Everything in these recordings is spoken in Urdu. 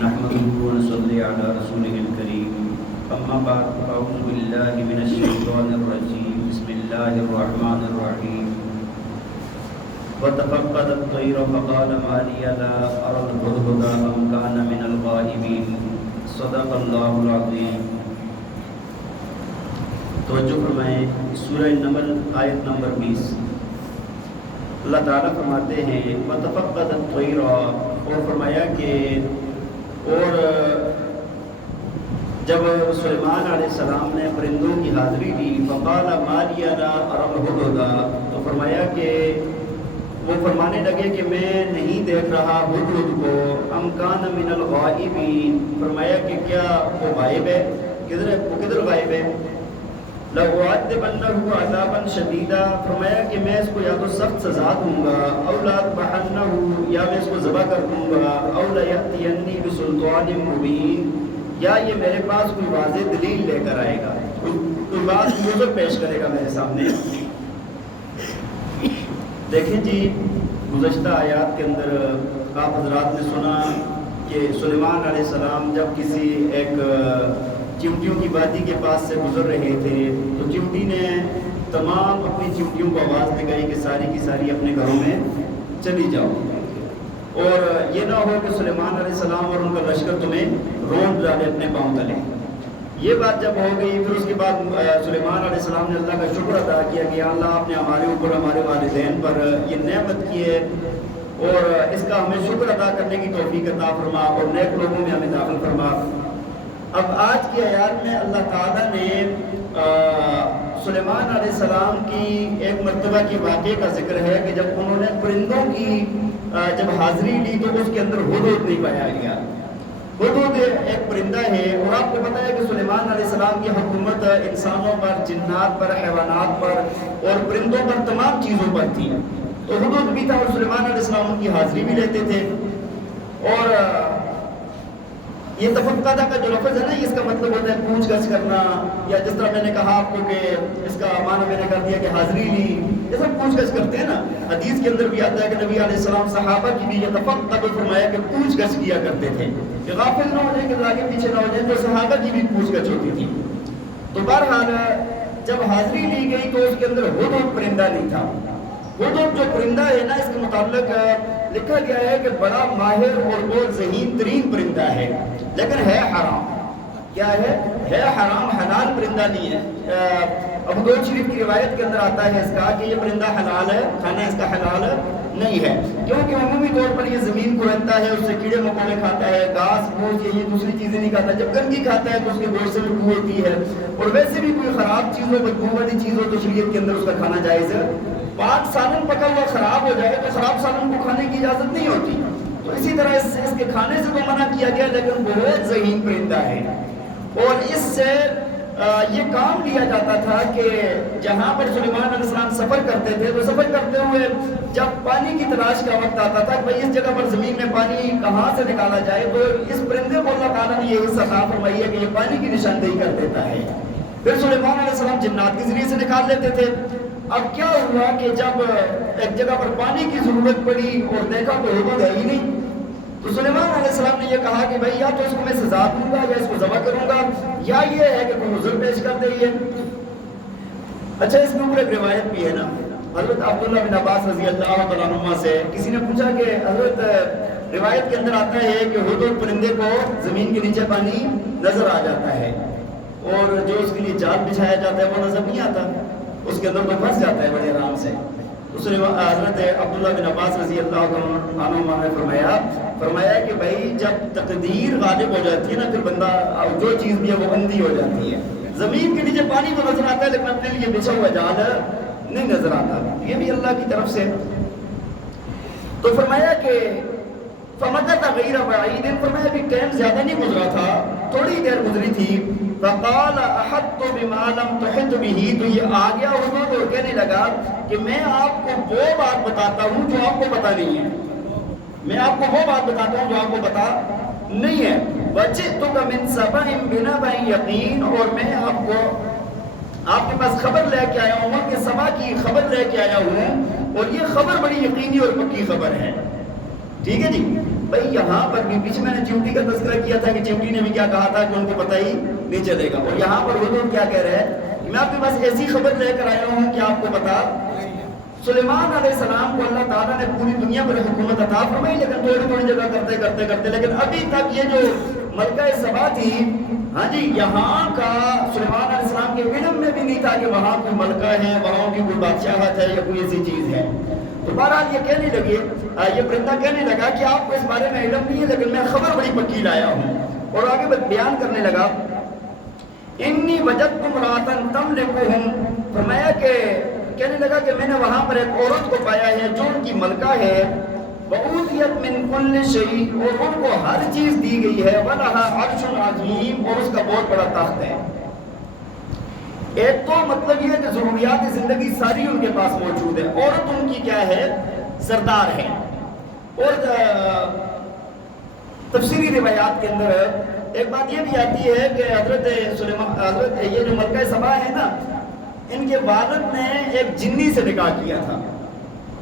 نحمده ونصلي على رسوله الكريم اما بعد اعوذ بالله من الشيطان الرجيم بسم الله الرحمن الرحيم وتفقد الطير فقال ما لي لا ارى الهدهد ام كان من الغائبين صدق الله العظيم۔ توجہ فرمائیں، سورہ نمل آیت نمبر 20۔ اللہ تعالیٰ فرماتے ہیں وَتَفَقَّدَ الطَّيْرَ، اور فرمایا کہ اور جب سلیمان علیہ السلام نے پرندوں کی حاضری لی فَقَالَ مَا لِيَ لَا أَرَى الْهُدْهُدَ، تو فرمایا کہ وہ فرمانے لگے کہ میں نہیں دیکھ رہا ہدہد کو، أَمْ كَانَ مِنَ الْغَائِبِينَ، فرمایا کہ کیا وہ غائب ہے، کدھر غائب ہے؟ لَأُعَذِّبَنَّهُ عَذَابًا شَدِيدًا، فرمایا کہ میں اس کو یا تو سخت سزا دوں گا، أَوْ لَأَذْبَحَنَّهُ، یا میں اس کو ذبح کر دوں گا، أَوْ لَيَأْتِيَنِّي بِسُلْطَانٍ مُبِينٍ، یا یہ میرے پاس کوئی واضح دلیل لے کر آئے گا، کوئی بات موضوع پیش کرے گا میرے سامنے۔ دیکھیں جی، گزشتہ آیات کے اندر آپ حضرات نے سنا کہ سلیمان علیہ السلام جب کسی ایک چمٹیوں کی وادی کے پاس سے گزر رہے تھے تو چمٹی نے تمام اپنی چمٹیوں کو آواز دکھائی کہ ساری کی ساری اپنے گھروں میں چلی جاؤ، اور یہ نہ ہو کہ سلیمان علیہ السلام اور ان کا لشکر تمہیں رونڈ ڈالے اپنے پاؤں تلے۔ یہ بات جب ہو گئی پھر اس کے بعد سلیمان علیہ السلام نے اللہ کا شکر ادا کیا کہ اللہ آپ نے ہمارے اوپر ہمارے والدین پر یہ نعمت کی ہے اور اس کا ہمیں شکر ادا کرنے کی توفیق عطا فرما اور نیک لوگوں میں ہمیں داخل فرما۔ اب آج کی آیات میں اللہ تعالیٰ نے سلیمان علیہ السلام کی ایک مرتبہ کے واقعے کا ذکر ہے کہ جب انہوں نے پرندوں کی جب حاضری لی تو اس کے اندر ہدہد نہیں پایا گیا۔ ہدہد ایک پرندہ ہے اور آپ کو پتہ ہے کہ سلیمان علیہ السلام کی حکومت انسانوں پر، جنات پر، حیوانات پر اور پرندوں پر، تمام چیزوں پر تھی، تو ہدہد بھی تھا اور سلیمان علیہ السلام ان کی حاضری بھی لیتے تھے۔ اور یہ تفقدہ کا جو لفظ ہے نا، اس کا مطلب ہوتا ہے پوچھ گچھ کرنا، یا جس طرح میں نے کہا آپ کو کہ اس کا معنی میں نے کر دیا کہ حاضری لی، یہ سب پوچھ گچھ کرتے ہیں نا۔ حدیث کے اندر بھی آتا ہے کہ نبی علیہ السلام صحابہ کی بھی یہ تفقد فرمایا کہ پوچھ گچھ کیا کرتے تھے کہ غافل نہ ہو جائیں، کہ آگے پیچھے نہ ہو جائیں، تو صحابہ کی بھی پوچھ گچھ ہوتی تھی۔ تو بہرحال جب حاضری لی گئی تو اس کے اندر ہدہد پرندہ نہیں تھا۔ ہدہد جو پرندہ ہے نا، اس کے متعلق لکھا گیا ہے کہ بڑا ماہر اور بہت ذہین ترین پرندہ ہے، لیکن ہے حرام۔ کیا ہے حرام، حلال پرندہ نہیں ہے۔ ابو داؤد شریف کی روایت کے اندر آتا ہے اس کا کہ یہ پرندہ حلال ہے، کھانا اس کا حلال نہیں ہے، کیونکہ عمومی طور پر یہ زمین کو رہتا ہے، اس سے کیڑے مکوڑے کھاتا ہے، گھاس پھوس یہ دوسری چیزیں نہیں کھاتا۔ جب گندگی کھاتا ہے تو اس کے گوشت سے بدبو ہوتی ہے، اور ویسے بھی کوئی خراب چیز ہو، بدبو والی چیز ہو تو شریعت کے اندر اس کا کھانا جائز ہے۔ پاک سالن پکا ہوا خراب ہو جائے تو خراب سالن کو کھانے کی اجازت نہیں ہوتی، تو اسی طرح اس کے کھانے سے تو منع کیا گیا، لیکن بہت ذہین پرندہ ہے۔ اور اس سے یہ کام لیا جاتا تھا کہ جہاں پر سلیمان علیہ السلام سفر کرتے تھے تو سفر کرتے ہوئے جب پانی کی تلاش کا وقت آتا تھا کہ بھئی اس جگہ پر زمین میں پانی کہاں سے نکالا جائے، تو اس پرندے کو اللہ تعالیٰ نے یہ عطا فرمائی ہے کہ یہ پانی کی نشاندہی کر دیتا ہے۔ پھر سلیمان علیہ السلام جنات کے ذریعے سے نکال لیتے تھے۔ اب کیا ہوا کہ جب ایک جگہ پر پانی کی ضرورت پڑی اور دیکھا تو ہدہد ہے ہی نہیں، تو سلیمان علیہ السلام نے یہ کہا کہ بھئی یا تو اس کو میں سزا دوں گا یا اس کو ذبح کروں گا، یا یہ ہے کہ کوئی عذر پیش کر دے۔ اچھا، اس میں اوپر ایک روایت بھی ہے نا، حضرت عبداللہ بن عباس رضی اللہ تعالیٰ عنہ سے کسی نے پوچھا کہ حضرت روایت کے اندر آتا ہے کہ ہدہد پرندے کو زمین کے نیچے پانی نظر آ جاتا ہے، اور جو اس کے لیے جال بچھایا جاتا ہے وہ نظر نہیں آتا، اس کے اندر تو پھنس جاتا ہے بڑے آرام سے۔ اس نے حضرت عبداللہ بن عباس رضی اللہ عنہ نے فرمایا کہ بھائی جب تقدیر غالب ہو جاتی ہے نا، پھر بندہ جو چیز بھی ہے وہ اندھی ہو جاتی ہے۔ زمین کے نیچے پانی تو نظر آتا ہے لیکن اپنے لیے بچھا ہوا جال نہیں نظر آتا، یہ بھی اللہ کی طرف سے۔ تو فرمایا کہ فمکث غیر بعید، فرمایا کہ ٹائم زیادہ نہیں گزرا تھا، تھوڑی دیر گزری تھی۔ فقال احط بما لم تحط به، تو یہ آ گیا ہدہد اور کہنے لگا کہ میں آپ کو وہ بات بتاتا ہوں جو آپ کو پتہ نہیں ہے، میں آپ کو وہ بات بتاتا ہوں جو آپ کو پتہ نہیں ہے۔ وجئتک من سبأ بنبأ یقین، اور میں آپ کو آپ کے پاس خبر لے کے آیا ہوں کہ سبا کی خبر لے کے آیا ہوں، اور یہ خبر بڑی یقینی اور پکی خبر ہے۔ ٹھیک ہے جی. بھائی یہاں پر بھی پیچھے میں نے چیونٹی کا تذکرہ کیا تھا کہ چیونٹی نے بھی کیا کہا تھا کہ ان کو پتہ ہی نہیں چلے گا. اور یہاں پر حضور کیا کہہ رہے ہیں, میں آپ کے پاس ایسی خبر لے کر آیا ہوں کہ آپ کو پتا سلیمان علیہ السلام کو اللہ تعالیٰ نے پوری دنیا پر حکومت عطا فرمائی, لیکن تھوڑی تھوڑی جگہ کرتے کرتے کرتے لیکن ابھی تک یہ جو ملکہ سبا تھی, ہاں جی, یہاں کا سلیمان علیہ السلام کے علم میں بھی نہیں تھا کہ وہاں کوئی ملکہ ہے, وہاں کی کوئی بادشاہت ہے یا کوئی ایسی چیز ہے. تو بہرحال یہ کہنے لگے, یہ پرندہ کہنے لگا کہ آپ کو اس بارے میں علم نہیں ہے لیکن میں خبر بڑی پکی لایا ہوں. اور آگے بیان کرنے لگا, انی وجدت امرأۃ تملکہم, فرمایا کہ کہنے لگا کہ میں نے وہاں پر ایک عورت کو پایا ہے جو ان کی ملکہ ہے, وَأُوتِيَتْ مِنْ كُلِّ شَيْءٍ, اور ان کو ہر چیز دی گئی ہے, وَلَهَا عَرْشٌ عَظِيمٌ, اور اس کا بہت بڑا تخت ہے. ایک تو مطلب یہ ہے کہ ضروریات زندگی ساری ان کے پاس موجود ہے, عورت ان کی کیا ہے, سردار ہے. اور تفسیری روایات کے اندر ایک بات یہ بھی آتی ہے کہ حضرت یہ جو ملکہ سبا ہے نا, ان کے والد نے ایک جنی سے نکاح کیا تھا,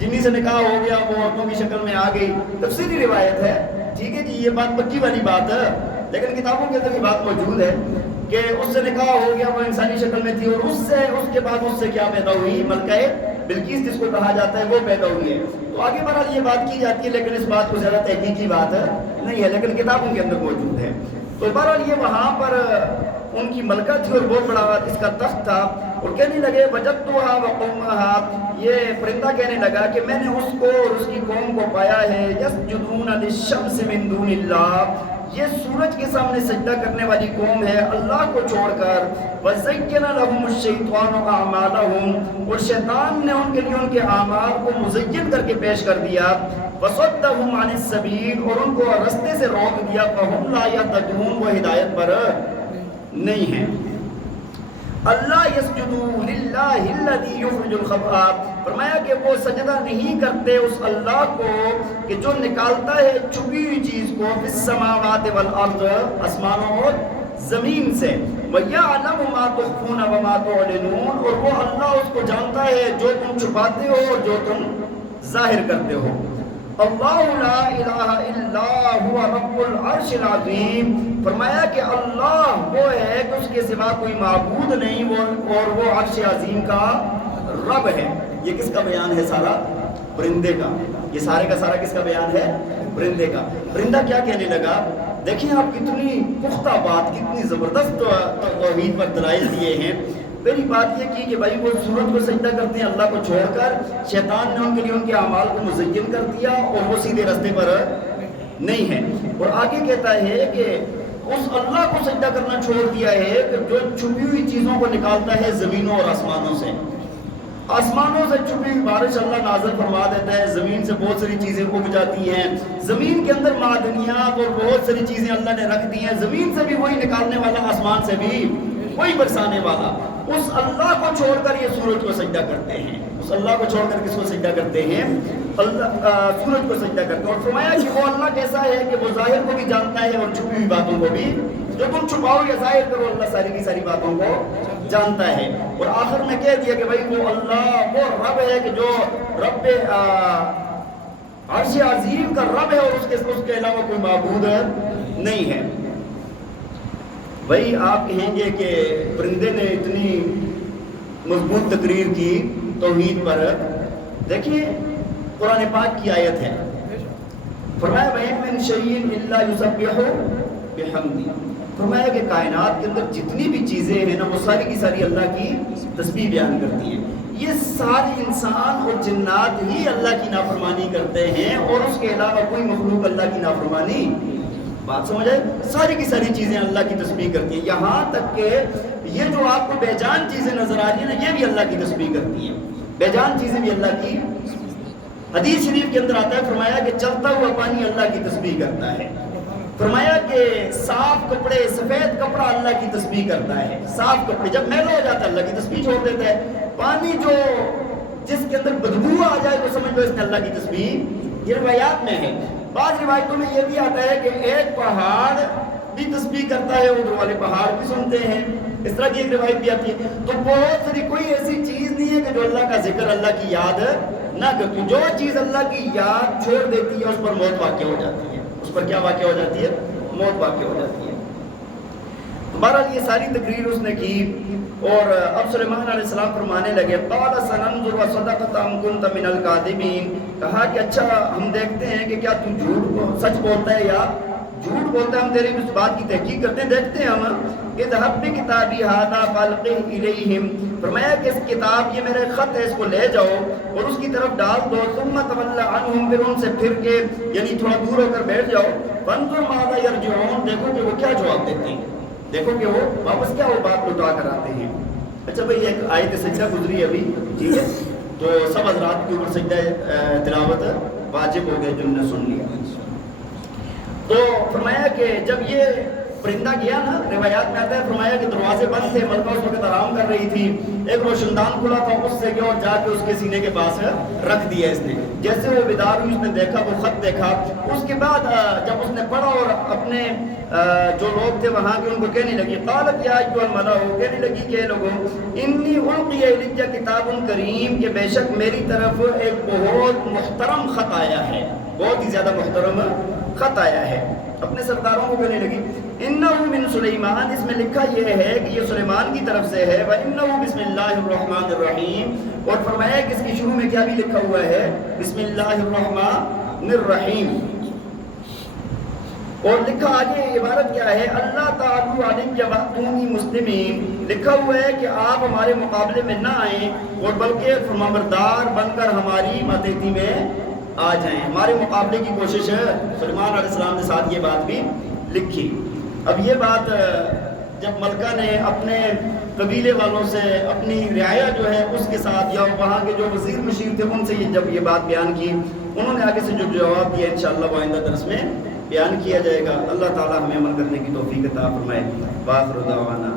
جنی سے نکاح ہو گیا, وہ عورتوں کی شکل میں آ گئی. تفسیری روایت ہے, ٹھیک ہے جی, یہ بات پکی والی بات ہے, لیکن کتابوں کے اندر یہ بات موجود ہے کہ اس سے نکاح ہو گیا, وہ انسانی شکل میں تھی, اور اس کے بعد اس سے کیا پیدا ہوئی, ملکہ بلقیس جس کو کہا جاتا ہے وہ پیدا ہوئی ہے. تو آگے بہرحال یہ بات کی جاتی ہے لیکن اس بات کو زیادہ تحقیقی بات نہیں ہے, لیکن کتابوں کے اندر موجود ہے. تو بہرحال یہ وہاں پر ان کی ملکہ تھی اور بہت بڑا اس کا تخت تھا. اور کہنے لگے وجدتها وقومها, یہ پرندہ کہنے لگا کہ میں نے اس کو اور اس کی قوم کو پایا ہے, یسجدون للشمس من دون اللہ, یہ سورج کے سامنے سجدہ کرنے والی قوم ہے اللہ کو چھوڑ کر. وَزَيَّنَ لَهُمُ الشَّيْطَانُ أَعْمَالَهُمْ, اور شیطان نے ان کے لیے ان کے اعمال کو مزین کر کے پیش کر دیا. وَصَدَّهُمْ عَنِ السَّبِيلِ, اور ان کو راستے سے روک دیا. فَهُمْ لَا يَهْتَدُونَ, وہ ہدایت پر نہیں ہیں. اللہ یسجدوا للہ الذی یخرج الخبء, فرمایا کہ وہ سجدہ نہیں کرتے اس اللہ کو کہ جو نکالتا ہے چھپی ہوئی چیز کو, فی السماوات والارض, آسمانوں اور زمین سے. وَيَعْلَمُ مَا تُخْفُونَ وَمَا تُعْلِنُونَ, اور وہ اللہ اس کو جانتا ہے جو تم چھپاتے ہو اور جو تم ظاہر کرتے ہو. اللہ لا الہ الا هو رب العرش العظیم, فرمایا کہ اللہ وہ ہے کہ اس کے سوا کوئی معبود نہیں, اور وہ عرش عظیم کا رب ہے. یہ کس کا بیان ہے, سارا پرندے کا. یہ سارے کا سارا کس کا بیان ہے, پرندے کا. پرندہ کیا کہنے لگا, دیکھیں آپ کتنی پختہ بات, کتنی زبردست توحید پر دلائل دیے ہیں. پہلی بات یہ کی کہ بھائی وہ سورج کو سجدہ کرتے ہیں اللہ کو چھوڑ کر, شیطان نے ان کے لیے ان کے اعمال کو مزین کر دیا اور وہ سیدھے راستے پر نہیں ہے. اور آگے کہتا ہے کہ اس اللہ کو سجدہ کرنا چھوڑ دیا ہے کہ جو چھپی ہوئی چیزوں کو نکالتا ہے زمینوں اور آسمانوں سے. آسمانوں سے چھپی ہوئی بارش اللہ نازل فرما دیتا ہے, زمین سے بہت ساری چیزیں اگ جاتی ہیں, زمین کے اندر معدنیات اور بہت ساری چیزیں اللہ نے رکھ دی ہیں, زمین سے بھی وہی نکالنے والا, آسمان سے بھی وہی برسانے والا. اس اللہ کو چھوڑ کر یہ سورج کو سجدہ کرتے ہیں, اس اللہ کو چھوڑ کر کس کو سجدہ کرتے ہیں, سورج کو سجدہ کرتے ہیں. اور فرمایا کہ وہ اللہ کیسا ہے کہ وہ ظاہر کو بھی جانتا ہے اور چھپی ہوئی باتوں کو بھی, جو تم چھپاؤ یا ظاہر کرو اللہ ساری کی ساری باتوں کو جانتا ہے. اور آخر میں کہہ دیا کہ بھائی وہ اللہ وہ رب ہے کہ جو رب عرش عظیم کا رب ہے, اور اس کے علاوہ کوئی معبود نہیں ہے. بھائی آپ کہیں گے کہ پرندے نے اتنی مضبوط تقریر کی توحید پر. دیکھیے قرآن پاک کی آیت ہے, فرمایا وَإِن مِّن شَيْءٍ إِلَّا يُسَبِّحُ بِحَمْدِهِ, فرمایا کہ کائنات کے اندر جتنی بھی چیزیں ہیں نا وہ ساری کی ساری اللہ کی تسبیح بیان کرتی ہیں. یہ سارے انسان اور جنات ہی اللہ کی نافرمانی کرتے ہیں, اور اس کے علاوہ کوئی مخلوق اللہ کی نافرمانی, بات سمجھ آئے, ساری کی ساری چیزیں اللہ کی تسبیح کرتی ہیں. یہاں تک کہ یہ جو آپ کو بے جان چیزیں نظر آ رہی ہیں نا, یہ بھی اللہ کی تسبیح کرتی ہیں. بے جان چیزیں بھی اللہ کی, حدیث شریف کے اندر آتا ہے, فرمایا کہ چلتا ہوا پانی اللہ کی تسبیح کرتا ہے. فرمایا کہ صاف کپڑے, سفید کپڑا اللہ کی تسبیح کرتا ہے. صاف کپڑے جب میلا ہو جاتا ہے اللہ کی تسبیح چھوڑ دیتا ہے. پانی جو جس کے اندر بدبو آ جائے تو سمجھ لو اس نے اللہ کی تسبیح. یہ روایات میں ہے. بعض روایتوں میں یہ بھی آتا ہے کہ ایک پہاڑ بھی تسبیح کرتا ہے, ادھر والے پہاڑ بھی سنتے ہیں, اس طرح کی ایک روایت بھی آتی ہے. تو بہت ساری کوئی ایسی چیز نہیں ہے کہ جو اللہ کا ذکر, اللہ کی یاد نہ کرتی ہوں. جو چیز اللہ کی یاد چھوڑ دیتی ہے اس پر موت واقع ہو جاتی ہے. اس پر کیا واقع ہو جاتی ہے؟ موت واقع ہو جاتی ہے. بہرحال یہ ساری تقریر اس نے کی اور اب سلیمان علیہ السلام فرمانے لگے قال سننظر وصدقت ام كنت من الكاذبین. کہا کہ اچھا ہم دیکھتے ہیں کہ کیا تو سچ بولتا ہے یا جھوٹ بولتا ہے. ہم تیری اس بات کی تحقیق کرتے ہیں, دیکھتے ہیں ہم. اذهب بکتابی ھذا فالقه الیہم. فرمایا کہ اس کتاب یہ میرا خط ہے, اس کو لے جاؤ اور اس کی طرف ڈال دو. ثم تول عنہم, پھر ان سے پھر کے یعنی تھوڑا دور ہو کر بیٹھ جاؤ. فانظر ماذا یرجعون, دیکھو کہ وہ کیا جواب دیتے ہیں, دیکھو کہ وہ واپس کیا وہ بات لٹا کر آتے ہیں. اچھا بھائی ایک آیت سجدہ گزری ابھی, ٹھیک ہے, تو سب حضرات کے اوپر سجدہ تلاوت واجب ہو گیا جنہوں نے سن لیا. تو فرمایا کہ جب یہ پرندہ گیا نا, روایات میں آتا ہے فرمایا کہ دروازے بند تھے, ملکہ اس وقت آرام کر رہی تھی, ایک روشن دان کھلا تھا, اس سے گیا اور جا کے اس کے سینے کے پاس رکھ دیا اس نے. جیسے وہ بیدار ہوئی اس نے دیکھا وہ خط دیکھا. اس کے بعد جب اس نے پڑھا اور اپنے جو لوگ تھے وہاں کے ان کو کہنے لگی قالت یا ایھا الملأ, کہنے لگی کہ لوگوں انی القی الی کتاب کریم, کہ بے شک میری طرف ایک بہت محترم خط آیا ہے, بہت ہی زیادہ محترم خط آیا ہے. اپنے سرداروں کو کہنے لگی انہ من سلیمان, اس میں لکھا یہ ہے کہ یہ سلیمان کی طرف سے ہے. وانہ بسم اللہ الرحمن الرحیم, اور فرمایا کہ اس کی شروع میں کیا بھی لکھا ہوا ہے, بسم اللہ الرحمن الرحیم. اور لکھا آگے عبارت کیا ہے, اللہ تعالی علیہ واتونی مسلمین, لکھا ہوا ہے کہ آپ ہمارے مقابلے میں نہ آئیں اور بلکہ فرمانبردار بن کر ہماری ماتحتی میں آ جائیں. ہمارے مقابلے کی کوشش ہے. سلیمان علیہ السلام نے ساتھ یہ بات بھی لکھی. اب یہ بات جب ملکہ نے اپنے قبیلے والوں سے اپنی رعایا جو ہے اس کے ساتھ یا وہاں کے جو وزیر مشیر تھے ان سے جب یہ بات بیان کی, انہوں نے آگے سے جو جواب دیا انشاءاللہ وہ آئندہ درس میں بیان کیا جائے گا. اللہ تعالی ہمیں عمل کرنے کی توفیق عطا فرمائے. باخر دعوانا